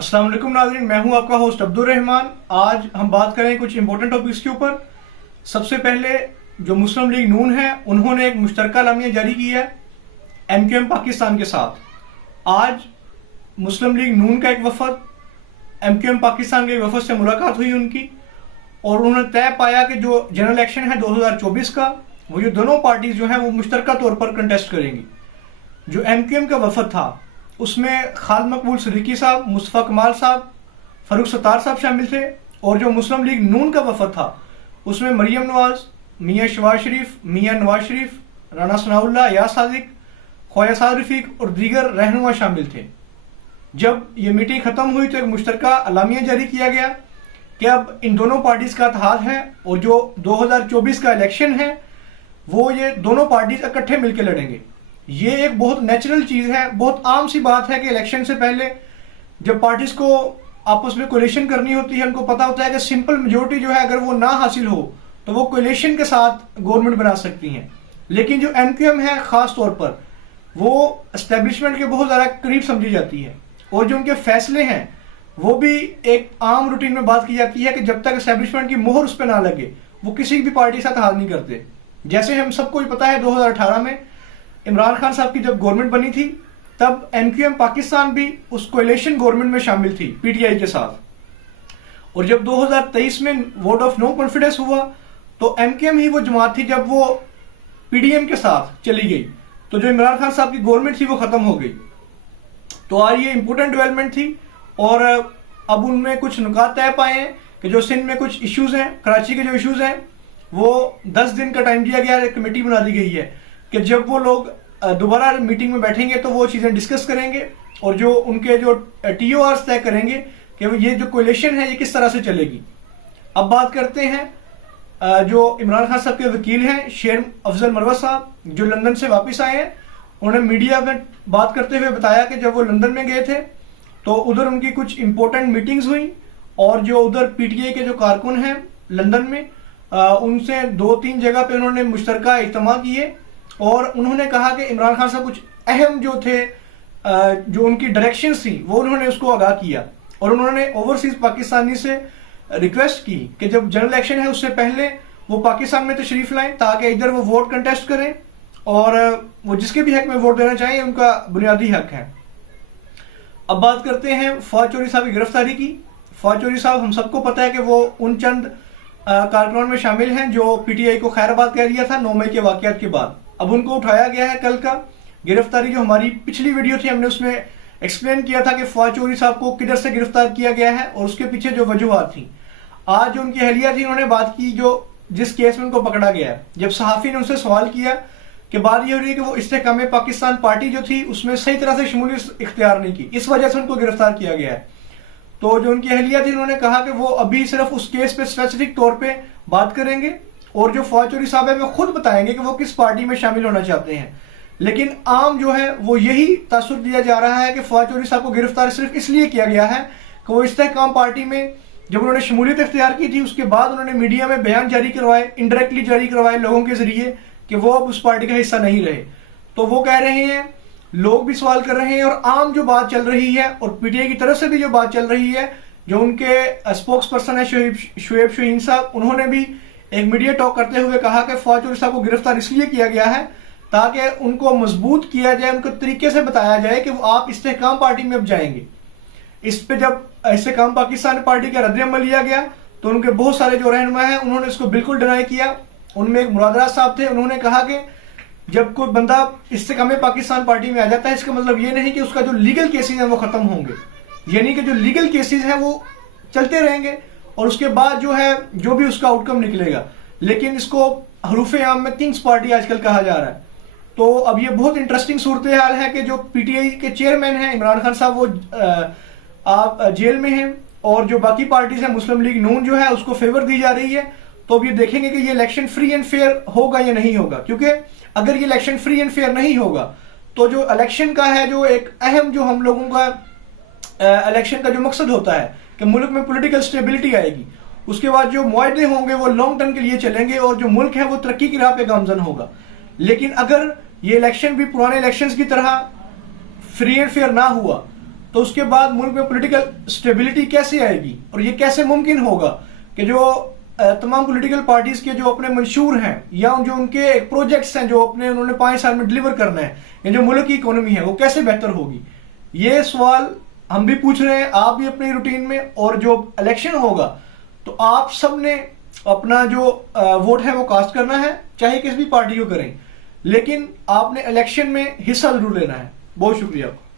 अस्सलाम वालेकुम नाज़रीन, मैं हूं आपका होस्ट अब्दुल रहमान। आज हम बात करें कुछ इंपॉर्टेंट टॉपिक्स के ऊपर। सबसे पहले जो मुस्लिम लीग नून है उन्होंने एक मुश्तरका लामिया जारी किया है MQM पाकिस्तान के साथ। आज मुस्लिम लीग नून का एक वफद MQM पाकिस्तान के वफद से मुलाकात हुई उनकी, और उन्होंने तय पाया कि जो जनरल इलेक्शन है 2024 का, वो ये दोनों पार्टीज जो हैं वो मुश्तरका तौर पर कंटेस्ट करेंगी। जो MQM का वफद था उसमें खालिद मकबूल सिद्दीकी साहब, मुस्तफ़ा कमाल साहब, फ़ारूक सत्तार साहब शामिल थे, और जो मुस्लिम लीग नून का वफद था उसमें मरियम नवाज, मियाँ शहबाज शरीफ, मियाँ नवाज शरीफ, राना सनाउल्लाह, यास सादिक, ख्वाजा साद रफीक और दीगर रहनुमा शामिल थे। जब ये मीटिंग खत्म हुई तो एक मुश्तरका अलामिया जारी किया गया कि अब इन दोनों पार्टीज का इत्तेहाद है और जो 2024 का इलेक्शन है वो ये दोनों पार्टीज इकट्ठे मिलकर लड़ेंगे। ये एक बहुत नेचुरल चीज है, बहुत आम सी बात है कि इलेक्शन से पहले जब पार्टीज को आपस में कोलिशन करनी होती है, उनको पता होता है कि सिंपल मेजोरिटी जो है अगर वो ना हासिल हो तो वो कोलिशन के साथ गवर्नमेंट बना सकती हैं। लेकिन जो MQM है खास तौर पर वो एस्टेब्लिशमेंट के बहुत ज्यादा करीब समझी जाती है, और जो उनके फैसले हैं वो भी एक आम रूटीन में बात की जाती है कि जब तक एस्टेब्लिशमेंट की मोहर उस पर ना लगे वो किसी भी पार्टी के साथ हाल नहीं करते। जैसे हम सबको ही पता है 2018 में इमरान खान साहब की जब गवर्नमेंट बनी थी तब MQM पाकिस्तान भी उस कोएलिशन गवर्नमेंट में शामिल थी PTI के साथ, और जब 2023 में वोट ऑफ नो कॉन्फिडेंस हुआ तो MQM ही वो जमात थी जब वो PDM के साथ चली गई, तो जो इमरान खान साहब की गवर्नमेंट थी वो खत्म हो गई। तो आज ये इंपॉर्टेंट डेवलपमेंट थी, और अब उनमें कुछ नुकात तय पाए हैं कि जो सिंध में कुछ इश्यूज हैं, कराची के जो इश्यूज हैं, वो 10 दिन का टाइम दिया गया है, कमेटी बना दी गई है कि जब वो लोग दोबारा मीटिंग में बैठेंगे तो वो चीजें डिस्कस करेंगे और जो उनके जो TORs तय करेंगे कि ये जो कोलिशन है ये किस तरह से चलेगी। अब बात करते हैं जो इमरान खान साहब के वकील हैं शेर अफजल मरवत साहब, जो लंदन से वापस आए हैं। उन्होंने मीडिया में बात करते हुए बताया कि जब वो लंदन में गए थे तो उधर उनकी कुछ इंपॉर्टेंट मीटिंग्स हुई, और जो उधर PTI के जो कारकुन हैं लंदन में उनसे 2-3 जगह पे उन्होंने मुश्तरका इज्तिमा किए, और उन्होंने कहा कि इमरान खान साहब कुछ अहम जो थे जो उनकी डायरेक्शंस थी वो उन्होंने उसको आगाह किया, और उन्होंने ओवरसीज पाकिस्तानी से रिक्वेस्ट की कि जब जनरल इलेक्शन है उससे पहले वो पाकिस्तान में तशरीफ लाएं ताकि इधर वो वोट कंटेस्ट करें, और वो जिसके भी हक में वोट देना चाहिए उनका बुनियादी हक है। अब बात करते हैं फवाद चौधरी साहब की गिरफ्तारी की। फवाद चौधरी साहब हम सबको पता है कि वो उन चंद कारकुनों में शामिल हैं जो PTI को खैराबाद कह दिया था 9 मई के वाकयात के बाद। अब उनको उठाया गया है कल का। गिरफ्तारी जो हमारी पिछली वीडियो थी हमने उसमें एक्सप्लेन किया था कि फवाद चौधरी साहब को किधर से गिरफ्तार किया गया है और उसके पीछे जो वजूहात थी। आज जो उनकी अहलिया थी उन्होंने बात की जो जिस केस में उनको पकड़ा गया है। जब सहाफी ने उनसे सवाल किया कि बात यह हो रही है कि वो इस्तेहकाम पाकिस्तान पार्टी जो थी उसमें सही तरह से शमूलियत इख्तियार नहीं की, इस वजह से उनको गिरफ्तार किया गया है। तो जो उनकी अहलिया थी उन्होंने कहा कि वो अभी सिर्फ उस केस पे स्पेसिफिक तौर पे बात करेंगे, और जो फवाद चौधरी साहब है वो खुद बताएंगे कि वो किस पार्टी में शामिल होना चाहते हैं। लेकिन आम जो है वो यही तासुर दिया जा रहा है कि फवाद चौधरी साहब को गिरफ्तार सिर्फ इसलिए किया गया है कि वो इस्तेहकाम पार्टी में जब उन्होंने शमूलियत इख्तियार की थी उसके बाद उन्होंने मीडिया में बयान जारी करवाए, इनडायरेक्टली जारी करवाए लोगों के जरिए कि वो अब उस पार्टी का हिस्सा नहीं रहे। तो वो कह रहे हैं, लोग भी सवाल कर रहे हैं, और आम जो बात चल रही है और PTI की तरफ से भी जो बात चल रही है, जो उनके स्पोक्स पर्सन है शुएब शाहीन साहब, उन्होंने भी एक मीडिया टॉक करते हुए कहा कि फवाद चौधरी साहब को गिरफ्तार इसलिए किया गया है ताकि उनको मजबूत किया जाए, उनको तरीके से बताया जाए कि आप इस्तेहकाम पार्टी में अब जाएंगे। इस पे जब इस्तेहकाम पाकिस्तान पार्टी का रद्द-ए-अमल लिया गया तो उनके बहुत सारे जो रहनुमा हैं उन्होंने इसको बिल्कुल डिनाई किया। उनमें एक मुराद राज साहब थे, उन्होंने कहा कि जब कोई बंदा इस्तेहकाम पाकिस्तान पार्टी में आ जाता है इसका मतलब ये नहीं कि उसका जो लीगल केसेज हैं वो खत्म होंगे, यानी कि जो लीगल केसेज हैं वो चलते रहेंगे और उसके बाद जो है जो भी उसका आउटकम निकलेगा। लेकिन इसको हरूफ आम में किंग्स पार्टी आजकल कहा जा रहा है। तो अब ये बहुत इंटरेस्टिंग सूरत हाल है कि जो PTI के चेयरमैन हैं इमरान खान साहब वो आप जेल में हैं, और जो बाकी पार्टीज हैं मुस्लिम लीग नून जो है उसको फेवर दी जा रही है। तो अब ये देखेंगे कि ये इलेक्शन फ्री एंड फेयर होगा या नहीं होगा, क्योंकि अगर ये इलेक्शन फ्री एंड फेयर नहीं होगा तो जो इलेक्शन का है जो एक अहम जो हम लोगों का इलेक्शन का जो मकसद होता है कि मुल्क में पॉलिटिकल स्टेबिलिटी आएगी, उसके बाद जो मुआहदे होंगे वो लॉन्ग टर्म के लिए चलेंगे और जो मुल्क है वो तरक्की की राह पे गामजन होगा। लेकिन अगर ये इलेक्शन भी पुराने इलेक्शंस की तरह फ्री एंड फेयर ना हुआ तो उसके बाद मुल्क में पॉलिटिकल स्टेबिलिटी कैसे आएगी और ये कैसे मुमकिन होगा कि जो तमाम पॉलिटिकल पार्टीज के जो अपने मंशूर हैं या जो उनके प्रोजेक्ट्स हैं जो अपने उन्होंने 5 साल में डिलीवर करना है, या जो मुल्क की इकोनॉमी है वो कैसे बेहतर होगी, ये सवाल हम भी पूछ रहे हैं, आप भी अपनी रूटीन में। और जो इलेक्शन होगा तो आप सब ने अपना जो वोट है वो कास्ट करना है, चाहे किसी भी पार्टी को करें, लेकिन आपने इलेक्शन में हिस्सा जरूर लेना है। बहुत शुक्रिया आपका।